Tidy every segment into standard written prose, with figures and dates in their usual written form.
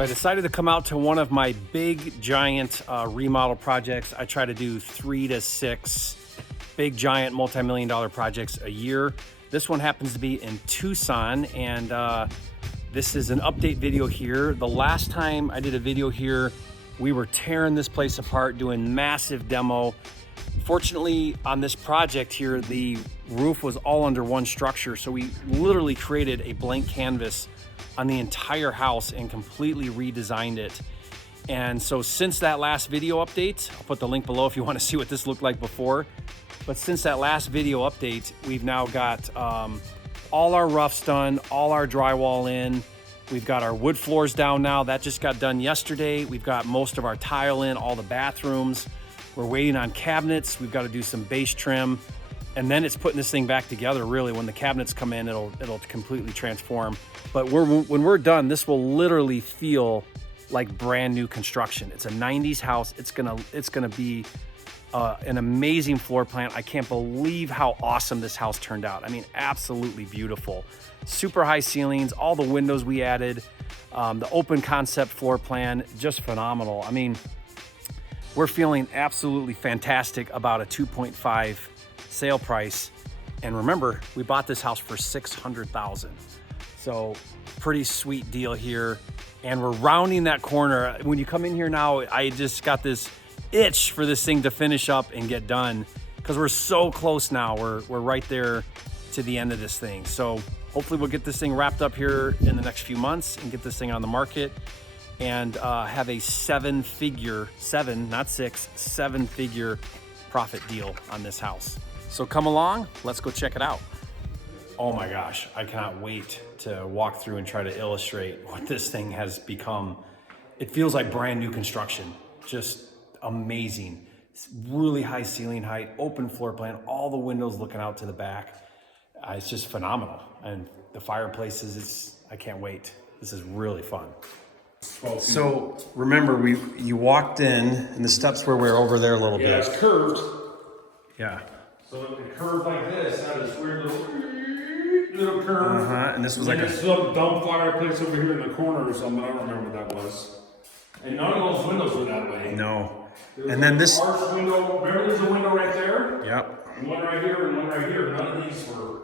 So I decided to come out to one of my big giant remodel projects. I try to do 3 to 6 big giant multi-million dollar projects a year. This one happens to be in Tucson, and this is an update video here. The last time I did a video here, we were tearing this place apart, doing massive demo. Fortunately, on this project here, the roof was all under one structure, so we literally created a blank canvas on the entire house and completely redesigned it. And so since that last video update, I'll put the link below if you want to see what this looked like before. But since that last video update, we've now got all our roughs done, all our drywall in. We've got our wood floors down now. That just got done yesterday. We've got most of our tile in, all the bathrooms. We're waiting on cabinets. We've got to do some base trim. And then it's putting this thing back together, really. When the cabinets come in, it'll completely transform. But when we're done, this will literally feel like brand new construction. It's a 90s house. It's gonna be an amazing floor plan. I can't believe how awesome this house turned out. I mean, absolutely beautiful. Super high ceilings, all the windows we added, the open concept floor plan, just phenomenal. I mean, we're feeling absolutely fantastic about a 2.5 sale price. And remember, we bought this house for $600,000. So pretty sweet deal here. And we're rounding that corner. When you come in here now, I just got this itch for this thing to finish up and get done, because we're so close now. We're right there to the end of this thing. So hopefully we'll get this thing wrapped up here in the next few months and get this thing on the market and have a seven-figure profit deal on this house. So come along, let's go check it out. Oh my gosh, I cannot wait to walk through and try to illustrate what this thing has become. It feels like brand new construction, just amazing. It's really high ceiling height, open floor plan, all the windows looking out to the back. It's just phenomenal. And the fireplaces, I can't wait. This is really fun. So remember, you walked in, and the steps were over there a little bit. Yeah, it's curved. Yeah. So it curved like this. Had this weird little curve. And this was like this little dumb fireplace over here in the corner or something. I don't remember what that was. And none of those windows were that way. No. And then this arch window. Remember, there's a window right there. Yep. And one right here and one right here. None of these were.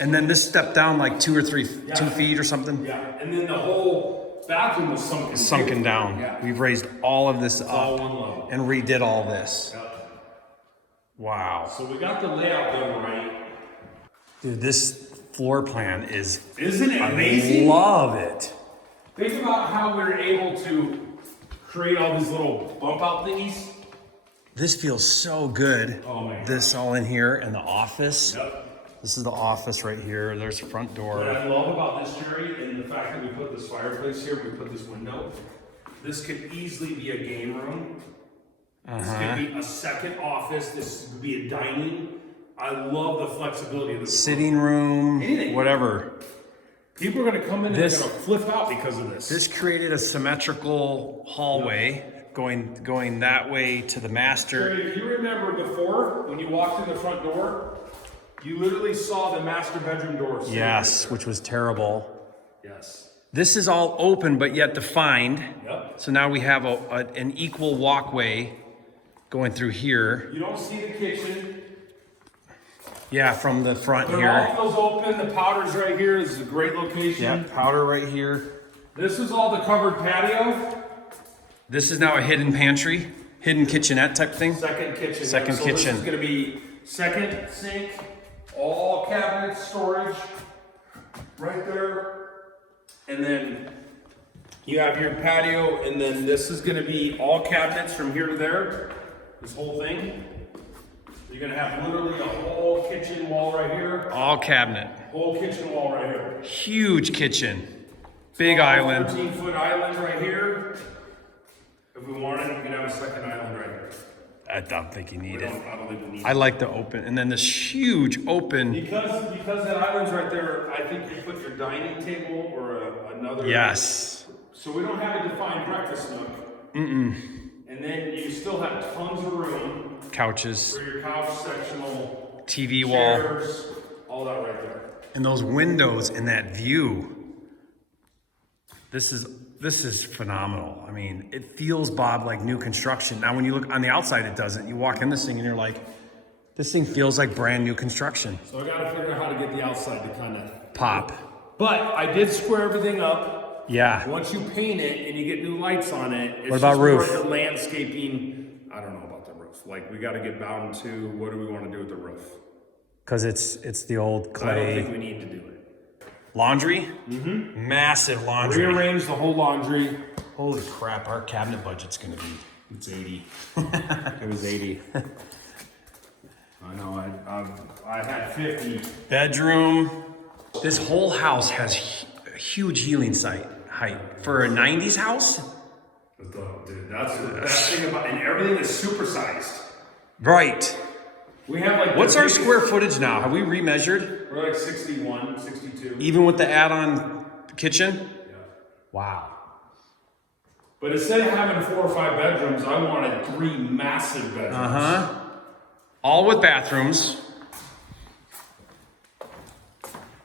And then this stepped down like 2 feet or something. Yeah. And then the whole bathroom was sunken. Sunken down. Yeah. We've raised all of this all up one level. and redid all this. Yep. Wow. So we got the layout done right. Dude, this floor plan is... Isn't it amazing? I love it. Think about how we were able to create all these little bump out thingies. This feels so good. Oh my God. This all in here in the office. Yep. This is the office right here. There's the front door. What I love about this, Jerry, and the fact that we put this fireplace here, we put this window, this could easily be a game room. This could be a second office. This could be a dining. I love the flexibility of this. Sitting room, Anything. whatever. People are going to come in and they're going to flip out because of this. This created a symmetrical hallway going that way to the master. Jerry, if you remember before, when you walked in the front door, you literally saw the master bedroom door. Yes, which was terrible. Yes. This is all open but yet defined. Yep. So now we have an equal walkway going through here. You don't see the kitchen. Yeah, from the front The here. mouth goes open. The powder's right here. This is a great location. Yeah, powder right here. This is all the covered patio. This is now a hidden pantry, hidden kitchenette type thing. Second kitchen. Second so kitchen. This is going to be second sink, all cabinet storage right there. And then you have your patio, and then this is going to be all cabinets from here to there. This whole thing. You're going to have literally a whole kitchen wall right here. All cabinet. Whole kitchen wall right here. Huge kitchen. Big island. 13-foot island right here. If we wanted, we could have a second island right here. I don't think you need it. I don't think we need I like the open, and then this huge open. Because that island's right there, I think you put your dining table or another. Yes. So we don't have a defined breakfast nook. And then you still have tons of room Couches, for your couch sectional, TV wall, chairs, all that right there. and those windows and that view. This is This is phenomenal. I mean, it feels, Bob, like new construction. Now, when you look on the outside, it doesn't. You walk in this thing and you're like, this thing feels like brand new construction. So I gotta figure out how to get the outside to kind of Pop. But I did square everything up. Yeah. Once you paint it and you get new lights on it, it's what about just roof? more the landscaping. I don't know about the roof. Like, we got to get bound to what do we want to do with the roof? Because it's the old clay. I don't think we need to do it. Laundry? Mm-hmm. Massive laundry. Rearrange the whole laundry. Holy crap, our cabinet budget's gonna be. It's 80. It was 80. I know, I had 50. Bedroom. This whole house has a huge healing height. For a 90s house? Dude, that's the best thing about, and everything is supersized. Right. We have like. What's our square footage now? Have we remeasured? We're like 61, 62. Even with the add-on kitchen? Yeah. Wow. But instead of having 4 or 5 bedrooms, I wanted 3 massive bedrooms. Uh-huh. All with bathrooms.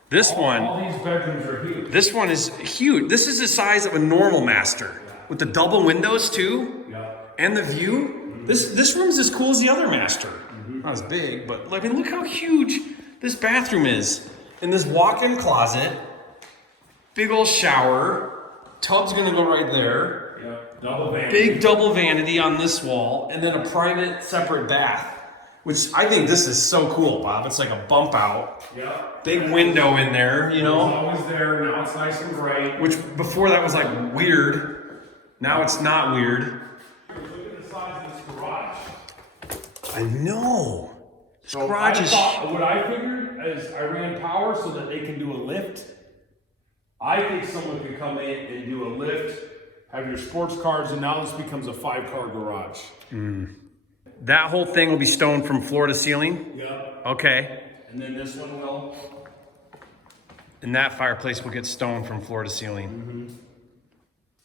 This one. All these bedrooms are huge. This one is huge. This is the size of a normal master. With the double windows too. Yeah. And the view. This room's as cool as the other master. Not as big, but I mean, look how huge this bathroom is. And this walk-in closet, big old shower, tub's gonna go right there. Yeah. Double vanity. Big double vanity on this wall, and then a private separate bath. Which I think this is so cool, Bob. It's like a bump out. Yeah. Big window in there, you know? It's always there, now it's nice and bright. Which before that was like weird. Now it's not weird. Look at the size of this garage. I know. This So garage is. what I figured is I ran power so that they can do a lift. I think someone could come in and do a lift, have your sports cars, and now this becomes a 5-car garage. That whole thing will be stone from floor to ceiling? Yep. Okay. And then this one will. And that fireplace will get stone from floor to ceiling.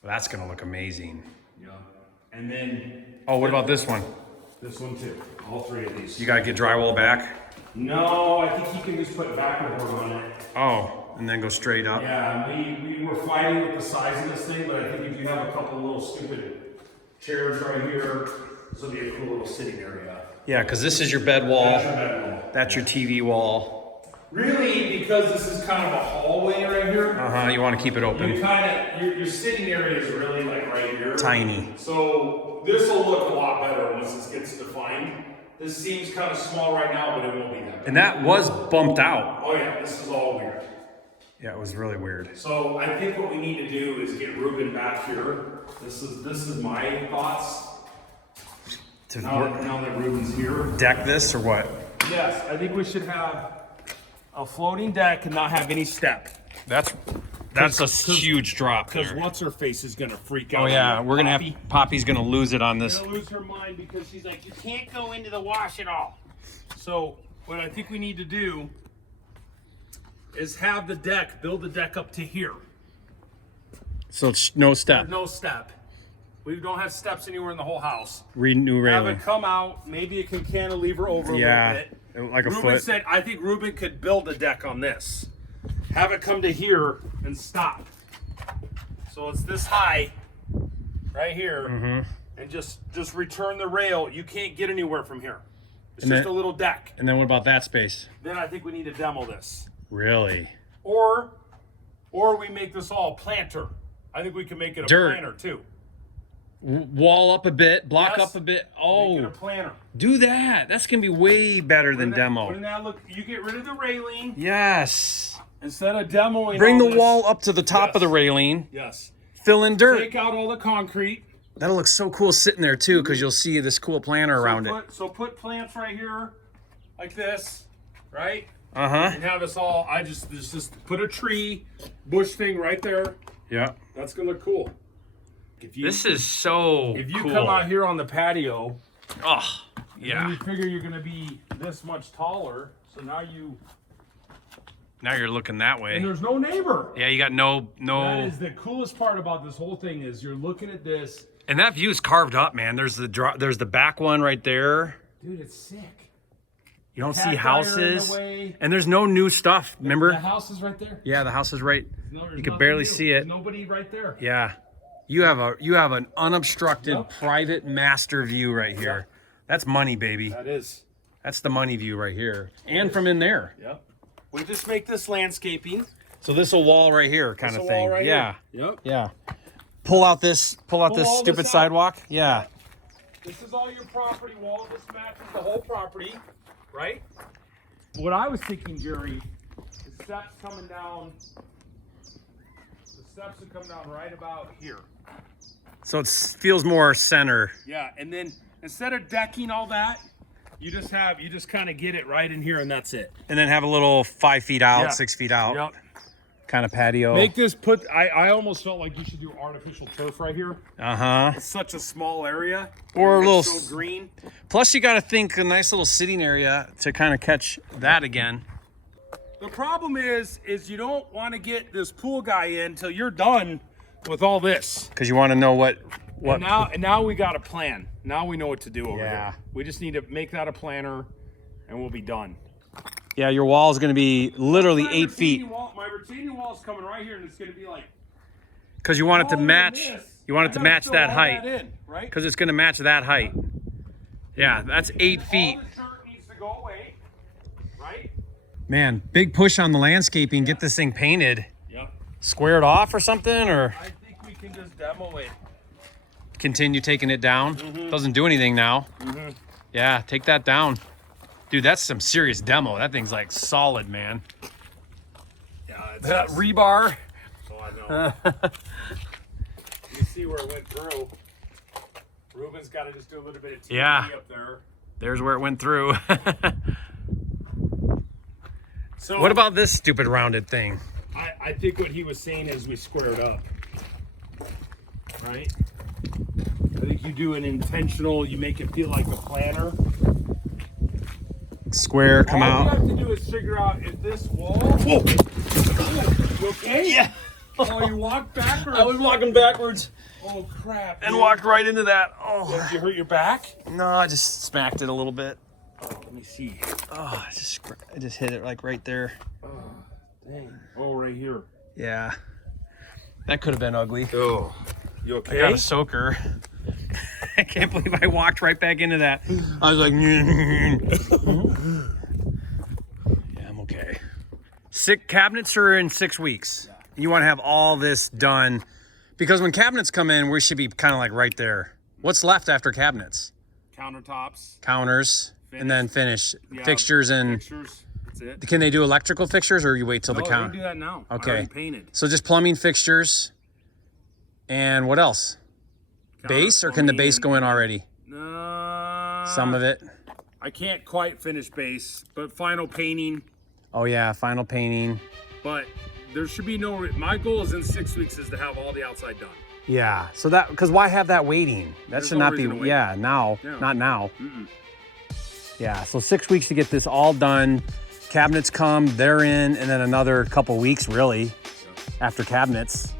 Well, that's gonna look amazing. Yeah. And then Oh, what about this one? this one too. All 3 of these. You gotta get drywall back? No, I think you can just put backward on it. Oh, and then go straight up? Yeah, we were fighting with the size of this thing, but I think if you have a couple little stupid chairs right here, this will be a cool little sitting area. Yeah, because this is your bed wall. That's your bed wall. That's your TV wall. Really, because this is kind of a hallway right here, Uh-huh, you wanna keep it you open. kind of, your sitting area is really like right here. Tiny. So this will look a lot better once this gets defined. This seems kind of small right now, but it won't be that bad. And that was bumped out. Oh yeah, this is all weird. Yeah, it was really weird. So I think what we need to do is get Ruben back here. This is my thoughts. To Now that Ruben's here. deck this or what? Yes, I think we should have a floating deck and not have any step. That's a huge drop. Because There. what's her face is gonna freak out. Oh yeah, we're gonna have Poppy's gonna lose it on this. Gonna lose her mind because she's like, you can't go into the wash at all. So what I think we need to do is have the deck, build the deck up to here. So it's no step. No step. We don't have steps anywhere in the whole house. New Have railing. it come out. Maybe it can cantilever over Yeah, a little bit. like a Ruben foot. said, I think Ruben could build a deck on this. Have it come to here and stop. So it's this high, right here, Mm-hmm. and just return the rail. You can't get anywhere from here. It's And just then- a little deck. And then what about that space? Then I think we need to demo this, Really? or we make this all planter. I think we can make it a Dirt. planter too. Wall up a bit, block Yes. up a bit. Make it a Oh, planter. do that. That's gonna be way better than Wouldn't demo. that look? You get rid of the railing Yes. instead of demoing. Bring all the this- wall up to the top Yes. of the railing. Yes. Fill in dirt. Take out all the concrete. That'll look so cool sitting there too, because you'll see this cool planter around it. So put plants right here, like this, right? Uh-huh. And have us all. Just put a tree, bush thing right there. Yeah. That's gonna look cool. If you, This is so if you cool. come out here on the patio, Oh, then yeah. you figure you're gonna be this much taller. So now Now you're looking that and way. there's no neighbor. Yeah, you got no. That is the coolest part about this whole thing is you're looking at this. And that view is carved up, man. There's the back one right there. Dude, it's sick. You don't see Cacti are in houses. the way. And there's no new stuff, remember? The house is right there. Yeah, the house is right. There's You can nothing barely new. see it. There's nobody right there. Yeah. You have an unobstructed private master view right here. That's money, baby. That is. That's the money view right here. And from in there. Yep. We just make this landscaping. So this a wall right here kind of thing. Right yeah. Here. Yep. Yeah. Pull out this stupid sidewalk. Yeah. This is all your property wall. This matches the whole property, right? What I was thinking, Jerry, the steps coming down. The steps would come down right about here. So it feels more center. Yeah, and then instead of decking all that, you just kind of get it right in here, and that's it. And then have a little 5 feet out, 6 feet out. Yep. Kind of patio. Make this I almost felt like you should do artificial turf right here. It's such a small area. Or a little so green. Plus you got to think a nice little sitting area to kind of catch that again. The problem is you don't want to get this pool guy in till you're done with all this. Because you want to know what. And now we got a plan. Now we know what to do over Yeah. here. We just need to make that a planner, and we'll be done. Yeah, your wall is going to be literally 8 feet. My retaining wall is coming right here, and it's going to be like. Because you want it to match. You want it to match that height. Right? Because it's going to match that height. Yeah, that's 8 feet. All the dirt needs to go away, right? Man, big push on the landscaping. Get this thing painted. Yep. Squared off or something, or I think we can just demo it. continue taking it down. Doesn't do anything now. Yeah, take that down. Dude, that's some serious demo. That thing's like solid, man. Yeah, it's That rebar. Oh, I know. You see where it went through. Ruben's got to just do a little bit of TV up there. There's where it went through. So what about this stupid rounded thing? I think what he was saying is we squared up. Right? I think you do an intentional, you make it feel like a planner. Square, come All out. we have to do is figure out if this wall. Whoa! You okay? Yeah. Oh, you walked backwards. I was walking backwards Oh crap! and dude. walked right into that. Oh. Did you hurt your back? No, I just smacked it a little bit. Oh, let me see. Oh, I just hit it like right there. Oh, dang. Oh, right here. Yeah. That could have been ugly. Oh, you okay? I got a soaker. I can't believe I walked right back into that. I was like, yeah, I'm okay. Cabinets are in 6 weeks. Yeah. You want to have all this done because when cabinets come in, we should be kind of like right there. What's left after cabinets? Countertops. Counters, and then finish. Yeah, fixtures and. Fixtures. That's it. Can they do electrical fixtures or you wait till the No, counter? we can do that now. Okay. I already painted. So just plumbing fixtures. And what else? Base, or can the base go in already? Some of it. I can't quite finish base, but final painting. Oh yeah, final painting. But there should be no. My goal is in 6 weeks is to have all the outside done. Yeah. So that, because why have that waiting? That There's should no not be. reason to wait. Yeah, now, Yeah. not now. Mm-mm. Yeah. So 6 weeks to get this all done. Cabinets come, they're in, and then another couple weeks really after cabinets.